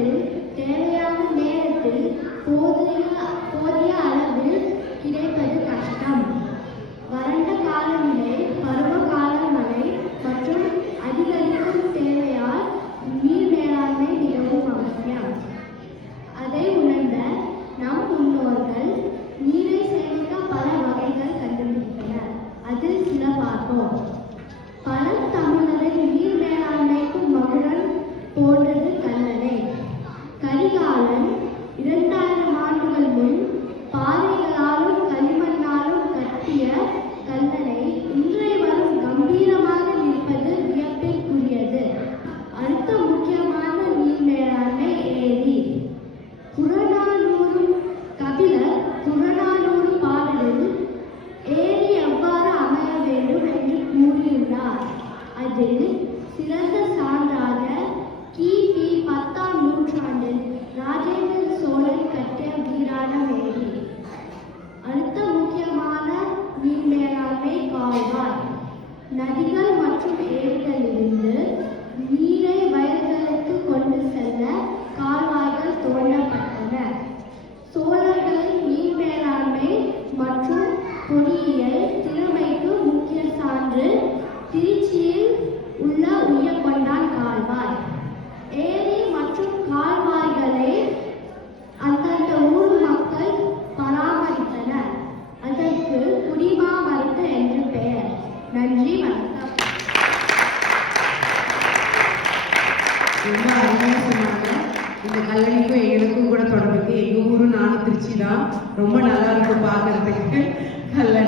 நேரத்தில் தேவையான நேரத்தில் போதிய கரிகாலன் இறந்தார் நதிகள் மற்றும் ஏரிகளிலிருந்து நீரை ரொம்ப அருமையாக சொன்னாங்க. இந்த கல்லணிக்கும் எங்களுக்கும் கூட தொடர்புக்கு எங்க ஊரும் நானும் திருச்சி தான் ரொம்ப நல்லா இருக்கும் பார்க்கறதுக்கு. கல்லணை